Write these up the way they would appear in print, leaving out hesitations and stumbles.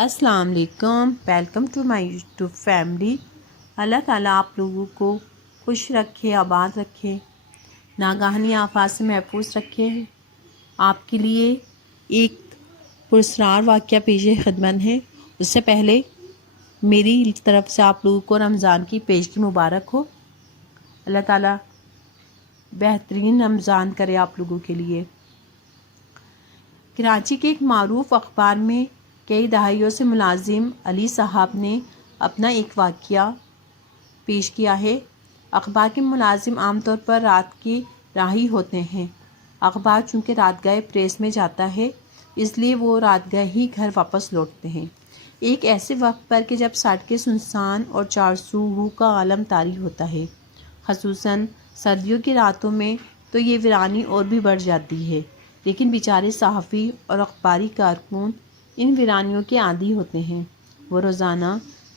السلام علیکم، welcome to my YouTube family. اللہ تعالیٰ آپ لوگوں کو خوش رکھے، آباد رکھے، ناگہانی آفات سے محفوظ رکھے۔ آپ کے لیے ایک پراسرار واقعہ پیش خدمت ہے۔ اس سے پہلے میری طرف سے آپ لوگوں کو رمضان کی پیشگی مبارک ہو۔ اللہ تعالیٰ بہترین رمضان کرے آپ لوگوں کے لیے۔ کراچی کے ایک معروف اخبار میں کئی دہائیوں سے ملازم علی صاحب نے اپنا ایک واقعہ پیش کیا ہے۔ اخبار کے ملازم عام طور پر رات کے راہی ہوتے ہیں۔ اخبار چونکہ رات گئے پریس میں جاتا ہے، اس لیے وہ رات گئے ہی گھر واپس لوٹتے ہیں، ایک ایسے وقت پر کہ جب سڑکیں سنسان اور چارسو ہو کا عالم طاری ہوتا ہے۔ خصوصاً سردیوں کی راتوں میں تو یہ ویرانی اور بھی بڑھ جاتی ہے، لیکن بیچارے صحافی اور اخباری کارکن ان ویرانیوں کے عادی ہوتے ہیں۔ وہ روزانہ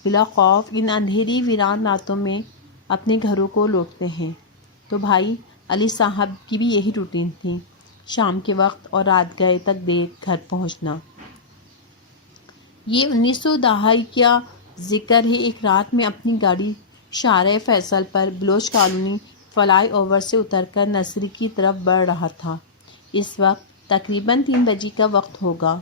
بلا خوف ان اندھیری ویران راتوں میں اپنے گھروں کو لوٹتے ہیں۔ تو بھائی علی صاحب کی بھی یہی روٹین تھی، شام کے وقت اور رات گئے تک دیر گھر پہنچنا۔ یہ 1900 دہائی کا ذکر ہے۔ ایک رات میں اپنی گاڑی شارع فیصل پر بلوچ کالونی فلائی اوور سے اتر کر نرسری کی طرف بڑھ رہا تھا۔ اس وقت تقریباً 3 بجے کا وقت ہوگا۔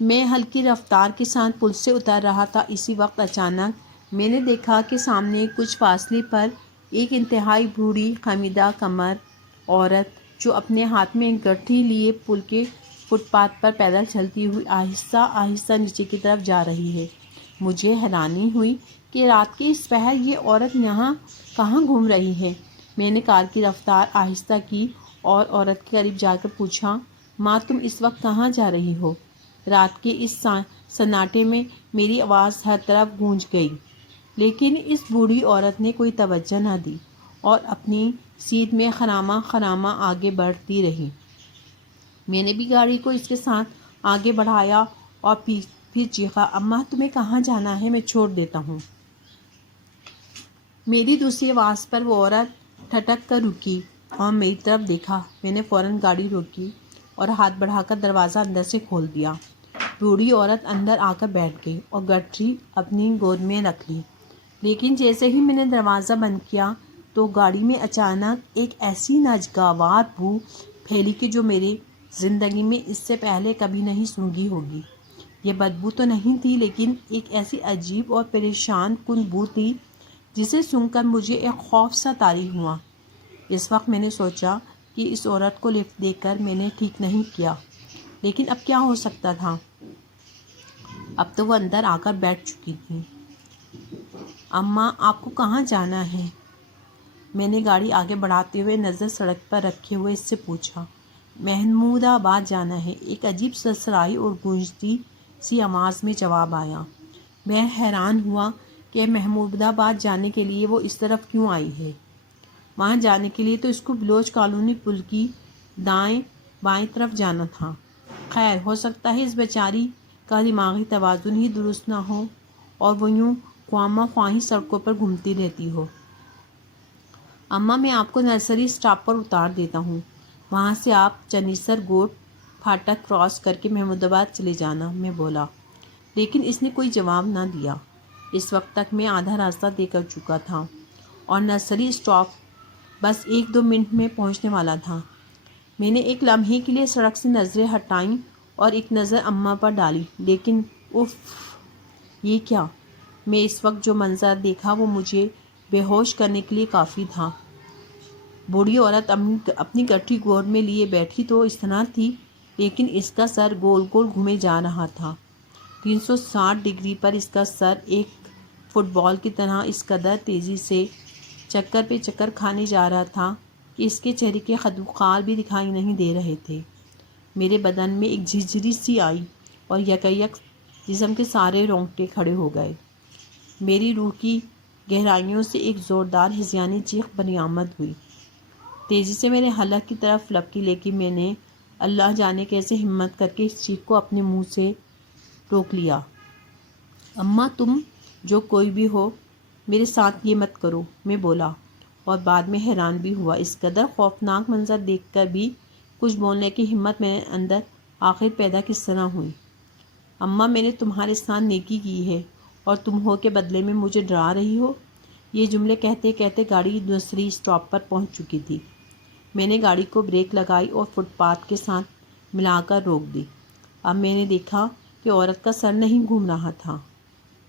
میں ہلکی رفتار کے ساتھ پل سے اتر رہا تھا۔ اسی وقت اچانک میں نے دیکھا کہ سامنے کچھ فاصلے پر ایک انتہائی بوڑھی خمیدہ کمر عورت، جو اپنے ہاتھ میں ایک گٹھی لیے پل کے فٹ پاتھ پر پیدل چلتی ہوئی آہستہ آہستہ نیچے کی طرف جا رہی ہے۔ مجھے حیرانی ہوئی کہ رات کے اس پہر یہ عورت یہاں کہاں گھوم رہی ہے۔ میں نے کار کی رفتار آہستہ کی اور عورت کے قریب جا کر پوچھا، ماں تم اس وقت کہاں جا رہی ہو؟ رات کے اس سناٹے میں میری آواز ہر طرف گونج گئی، لیکن اس بوڑھی عورت نے کوئی توجہ نہ دی اور اپنی سیٹ میں خرامہ خرامہ آگے بڑھتی رہی۔ میں نے بھی گاڑی کو اس کے ساتھ آگے بڑھایا اور پھر چیخا، اماں تمہیں کہاں جانا ہے؟ میں چھوڑ دیتا ہوں۔ میری دوسری آواز پر وہ عورت ٹھٹک کر رکی اور میری طرف دیکھا۔ میں نے فوراً گاڑی روکی اور ہاتھ بڑھا کر دروازہ اندر سے کھول دیا۔ بوڑھی عورت اندر آ کر بیٹھ گئی اور گٹھی اپنی گود میں رکھ لی، لیکن جیسے ہی میں نے دروازہ بند کیا تو گاڑی میں اچانک ایک ایسی ناگوار بو پھیلی کہ جو میری زندگی میں اس سے پہلے کبھی نہیں سونگھی ہوگی۔ یہ بدبو تو نہیں تھی، لیکن ایک ایسی عجیب اور پریشان کن بو تھی جسے سونگھ کر مجھے ایک خوف سا طاری ہوا۔ اس وقت میں نے سوچا کہ اس عورت کو لفٹ دے کر میں نے ٹھیک نہیں کیا، لیکن اب کیا ہو سکتا تھا؟ اب تو وہ اندر آ کر بیٹھ چکی تھی۔ اماں آپ کو کہاں جانا ہے؟ میں نے گاڑی آگے بڑھاتے ہوئے نظر سڑک پر رکھے ہوئے اس سے پوچھا۔ محمود آباد جانا ہے، ایک عجیب سرسرائی اور گونجتی سی آواز میں جواب آیا۔ میں حیران ہوا کہ محمود آباد جانے کے لیے وہ اس طرف کیوں آئی ہے۔ وہاں جانے کے لیے تو اس کو بلوچ کالونی پل کی دائیں بائیں طرف جانا تھا۔ خیر، ہو سکتا ہے اس بیچاری کا دماغی توازن ہی درست نہ ہو اور وہ یوں خواہ خواہی سڑکوں پر گھومتی رہتی ہو۔ اماں میں آپ کو نرسری اسٹاپ پر اتار دیتا ہوں، وہاں سے آپ چنیسر گوٹ پھاٹک کراس کر کے محمود آباد چلے جانا، میں بولا۔ لیکن اس نے کوئی جواب نہ دیا۔ اس وقت تک میں آدھا راستہ طے کر چکا تھا اور نرسری اسٹاپ بس 1-2 منٹ میں پہنچنے والا تھا۔ میں نے ایک لمحے کے لیے سڑک سے نظریں ہٹائیں اور ایک نظر اماں پر ڈالی، لیکن اف، یہ کیا! میں اس وقت جو منظر دیکھا وہ مجھے بے ہوش کرنے کے لیے کافی تھا۔ بوڑھی عورت اپنی گٹھی گود میں لیے بیٹھی تو اس طرح تھی، لیکن اس کا سر گول گول گھومے جا رہا تھا۔ 360 ڈگری پر اس کا سر ایک فٹ بال کی طرح اس قدر تیزی سے چکر پہ چکر کھانے جا رہا تھا کہ اس کے چہرے کے خد و خال بھی دکھائی نہیں دے رہے تھے۔ میرے بدن میں ایک جھرجھری سی آئی اور یکایک جسم کے سارے رونگٹے کھڑے ہو گئے۔ میری روح کی گہرائیوں سے ایک زوردار ہذیانی چیخ برآمد ہوئی۔ تیزی سے میرے حلق کی طرف لپکی، لیکن میں نے اللہ جانے کیسے ہمت کر کے اس چیخ کو اپنے منہ سے روک لیا۔ اماں تم جو کوئی بھی ہو، میرے ساتھ یہ مت کرو، میں بولا، اور بعد میں حیران بھی ہوا۔ اس قدر خوفناک منظر دیکھ کر بھی کچھ بولنے کی ہمت میرے اندر آخر پیدا کس طرح ہوئی۔ اماں میں نے تمہارے ساتھ نیکی کی ہے اور تم ہو کے بدلے میں مجھے ڈرا رہی ہو؟ یہ جملے کہتے کہتے گاڑی دوسری اسٹاپ پر پہنچ چکی تھی۔ میں نے گاڑی کو بریک لگائی اور فٹ پاتھ کے ساتھ ملا کر روک دی۔ اب میں نے دیکھا کہ عورت کا سر نہیں گھوم رہا تھا۔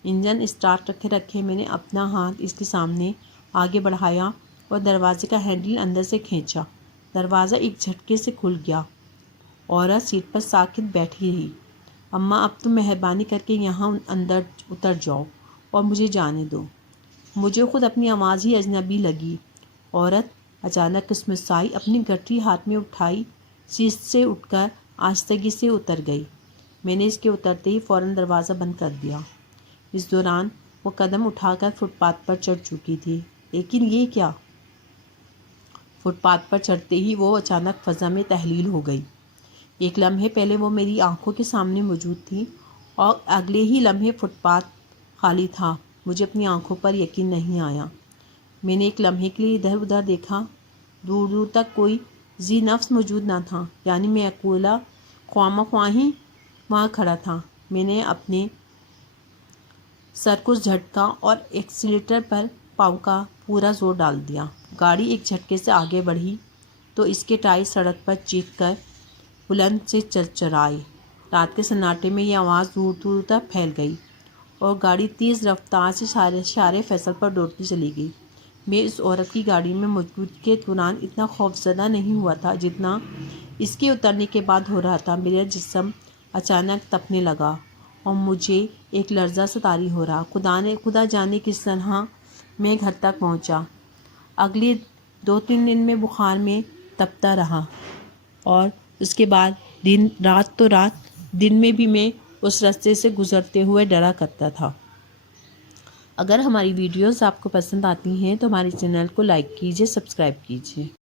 انجن اسٹارٹ رکھے رکھے میں نے اپنا ہاتھ اس کے سامنے آگے بڑھایا اور دروازے کا ہینڈل اندر سے کھینچا۔ دروازہ ایک جھٹکے سے کھل گیا۔ عورت سیٹ پر ساکت بیٹھی رہی۔ اماں اب تم مہربانی کر کے یہاں اندر اتر جاؤ اور مجھے جانے دو۔ مجھے خود اپنی آواز ہی اجنبی لگی۔ عورت اچانک کسمسائی، اپنی گٹری ہاتھ میں اٹھائی، سیٹ سے اٹھ کر آہستگی سے اتر گئی۔ میں نے اس کے اترتے ہی فوراً دروازہ بند کر دیا۔ اس دوران وہ قدم اٹھا کر فٹ پاتھ پر چڑھ چکی تھی، لیکن یہ کیا؟ فٹ پاتھ پر چڑھتے ہی وہ اچانک فضا میں تحلیل ہو گئی۔ ایک لمحے پہلے وہ میری آنکھوں کے سامنے موجود تھی اور اگلے ہی لمحے فٹ پاتھ خالی تھا۔ مجھے اپنی آنکھوں پر یقین نہیں آیا۔ میں نے ایک لمحے کے لیے ادھر ادھر دیکھا۔ دور دور تک کوئی ذی نفس موجود نہ تھا، یعنی میں اکیلا خواہ ہی وہاں کھڑا تھا۔ میں نے اپنے سر کو جھٹکا اور ایکسیلیٹر پر پاؤں کا پورا زور ڈال دیا۔ گاڑی ایک جھٹکے سے آگے بڑھی تو اس کے ٹائر سڑک پر چیخ کر بلند سے چرچرائے۔ رات کے سناٹے میں یہ آواز دور دور تک پھیل گئی اور گاڑی تیز رفتار سے شارع فیصل پر دوڑتی چلی گئی۔ میں اس عورت کی گاڑی میں موجودگی کے دوران اتنا خوفزدہ نہیں ہوا تھا جتنا اس کے اترنے کے بعد ہو رہا تھا۔ میرا جسم اچانک تپنے لگا اور مجھے ایک لرزہ سا طاری ہو رہا۔ خدا جانے کس طرح میں گھر تک پہنچا۔ اگلے 2-3 دن میں بخار میں تپتا رہا اور اس کے بعد دن میں بھی میں اس راستے سے گزرتے ہوئے ڈرا کرتا تھا۔ اگر ہماری ویڈیوز آپ کو پسند آتی ہیں تو ہمارے چینل کو لائک کیجیے، سبسکرائب کیجیے۔